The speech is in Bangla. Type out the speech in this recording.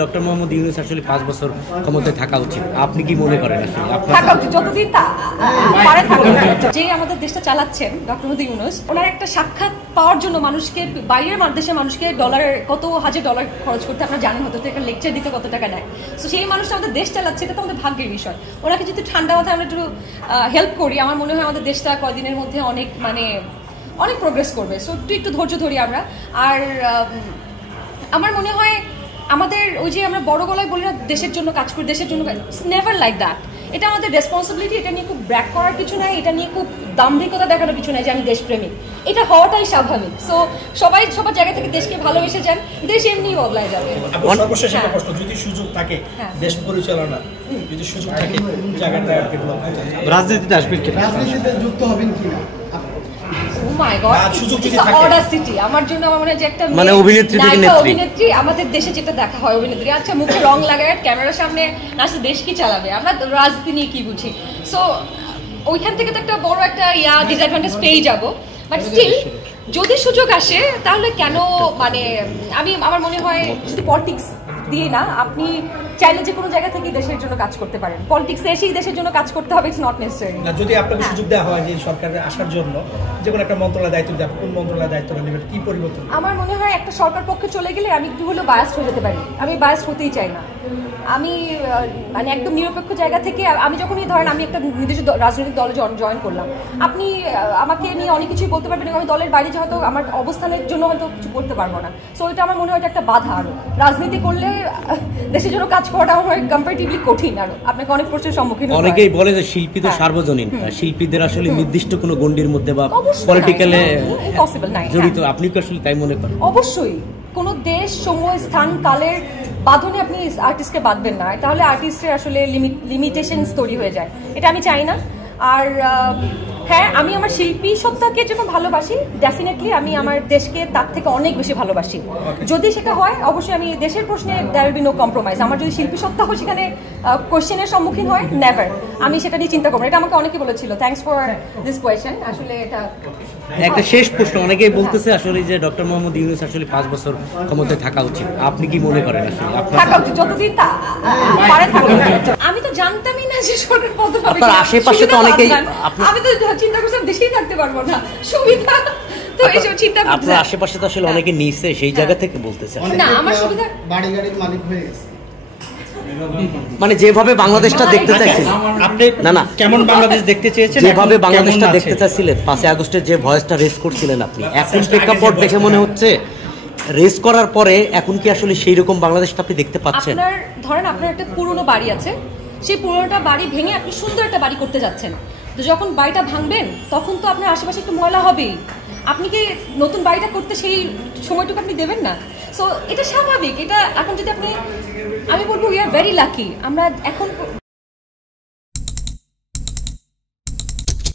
ডক্টর মোহাম্মদ ইউনূস আসলে 5 বছর ক্ষমতায় থাকা উচিত, আপনি কি মনে করেন? থাকা উচিত, যতদিন পারে থাকা উচিত। যে আমাদের দেশটা চালাচ্ছেন ডক্টর মোহাম্মদ ইউনূস, ওনার একটা সাক্ষাৎ পাওয়ার জন্য মানুষকে, বাইরের দেশের মানুষকে কত হাজার ডলার খরচ করতে আপনারা জানেন, হয়তো একটা লেকচার দিতে কত টাকা নেয়। তো সেই মানুষটা আমাদের দেশ চালাচ্ছে, এটা তো আমাদের ভাগ্যের বিষয়। ওনাকে যদি ঠান্ডা মাথায় আমরা একটু হেল্প করি, আমার মনে হয় আমাদের দেশটা কয়দিনের মধ্যে অনেক প্রোগ্রেস করবে। সো একটু ধৈর্য ধরি আমরা। আর আমার মনে হয় আমাদের ওই যে আমরা বড় গলায় বলি না দেশের জন্য কাজ করি, দেশের জন্য, নেভার লাইক দ্যাট। এটা আমাদের রেসপন্সিবিলিটি, এটা নিয়ে খুব ব্র্যাক করার কিছু নাই, এটা নিয়ে খুব দাম্ভিকতা দেখানোর কিছু নাই যে আমি দেশপ্রেমিক। এটা হওয়াটাই স্বাভাবিক। সো সবাই সবার জায়গা থেকে দেশকে ভালোবেসে যান, দেশ এমনি বদলায় যাবে। সর্বশেষ একটা প্রশ্ন, যদি সুযোগ থাকে দেশ পরিচালনা, যদি সুযোগ থাকে জায়গাটা রাজনীতিতে আসবেন কি, রাজনীতিতে যুক্ত হবেন কিনা? আমার জন্য আমার মনে হয় যে একটা অভিনেত্রী আমাদের দেশে যেটা দেখা হয়, অভিনেত্রী আচ্ছা মুখে রং লাগায় ক্যামেরার সামনে নাচে, দেশ কি চালাবে? আমরা রাজনীতি নিয়ে কি বুঝি? সো ওইখান থেকে তো একটা বড় একটা ডিসঅ্যাডভান্টেজ পেয়ে যাবো। বাট স্টিল যদি সুযোগ আসে তাহলে কেন, আমার মনে হয় শুধু পলিটিক্স দিয়ে না, আপনি চাইলে যে কোনো জায়গা থেকে দেশের জন্য কাজ করতে পারেন। পলিটিক্সে এসেই দেশের জন্য কাজ করতে হবে, ইটস নট নেসেসারি। যদি আপনাকে সুযোগ দেওয়া হয় যে সরকারে আসার জন্য, যে কোনো একটা মন্ত্রণালয়ের দায়িত্ব দেন, কোন মন্ত্রণালয়ের দায়িত্বটা নেবেন, কি পরিবর্তন? আমার মনে হয় একটা সরকার পক্ষে চলে গেলে আমি একটু হলেও বায়াসড হয়ে যেতে পারি। আমি বায়াসড হতেই চাই না। আমি একদম নিরপেক্ষ জায়গা থেকে, আমি যখনই ধরেন আমি একটা নির্দিষ্ট রাজনৈতিক দলে জয়েন করলাম, আপনি আমাকে নিয়ে অনেক কিছুই বলতে পারবেন, আমি দলের বাইরে হয়তো আমার অবস্থানের জন্য হয়তো কিছু করতে পারবো না। সো এটা আমার মনে হয় একটা বাধা। আরো রাজনীতি করলে দেশের জন্য কাজ করাটা আমার হয় কম্পারেটিভলি কঠিন। আরো আপনাকে অনেক প্রশ্নের সম্মুখীন হতে হয়। অনেকেই বলে যে শিল্পী তো সার্বজনীন, শিল্পীদের আসলে নির্দিষ্ট কোনো গণ্ডির মধ্যে বা পলিটিক্যালে পসিবল নাই জড়িত, আপনি কি আসলে তাই মনে করেন? অবশ্যই কোনো দেশ, সময়, স্থান, কালের বাঁধনে আপনি আর্টিস্টকে বাঁধবেন না, তাহলে আর্টিস্টের আসলে লিমিটেশনস তৈরি হয়ে যায়। এটা আমি চাই না। আর হ্যাঁ, আমি আমার শিল্পী সত্তাকে যেমন ভালোবাসি, ডেফিনেটলি আমি আমার দেশকে তার থেকে অনেক বেশি ভালোবাসি। যদি সেটা হয় অবশ্যই আমি দেশের প্রশ্নে there will be no compromise. আমার যদি শিল্পী সত্তা হয় সেখানে কোয়েশ্চেনের সম্মুখীন হয়, নেভার, আমি সেটা নিয়ে চিন্তা করবো। এটা আমাকে অনেকে বলেছিল। Thanks for this question. আসলে এটা একটা শেষ প্রশ্ন, অনেকেই বলতেছে আসলে যে ডক্টর মোহাম্মদ ইউনূস আসলে 5 বছর ক্ষমতায় থাকা উচিত, আপনি কি মনে করেন? আসলে থাকা উচিত, যতদিন পারে থাকা উচিত। আমি তো জানতামই না যে সরকার পতন হবে। আশেপাশে তো অনেকেই, আমি তো চিন্তা করছিলাম দেশেই থাকতে পারবো না, সুবিধা তো এইসব চিন্তা করছি। আপনার আশেপাশে তো আসলে অনেকে নিছে, সেই জায়গা থেকে বলতেছে না আমার সুবিধা, বাড়ি গাড়ির মালিক হয়ে গেছে, যেভাবে বাংলাদেশটা দেখতে চাইছিলেন আপনি, না কেমন বাংলাদেশ দেখতে চেয়েছেন, যেভাবে বাংলাদেশটা দেখতে চাইছিলেন 5 আগস্টের যে ভয়েসটা রেজ করছিলেন আপনি, এখন প্রেক্ষাপট দেখে মনে হচ্ছে রেজ করার পরে এখন কি আসলে সেই রকম বাংলাদেশটা আপনি দেখতে পাচ্ছেন? ধরেন আপনার একটা পুরনো বাড়ি আছে, সেই পুরোনোটা বাড়ি ভেঙে আপনি সুন্দর একটা বাড়ি করতে যাচ্ছেন। তো যখন বাড়িটা ভাঙবেন তখন তো আপনার আশেপাশে একটু ময়লা হবেই। আপনি কি নতুন বাড়িটা করতে সেই সময়টুকু আপনি দেবেন না? সো এটা স্বাভাবিক। এটা এখন যদি আমি বলবো উই আর ভেরি লাকি, আমরা এখন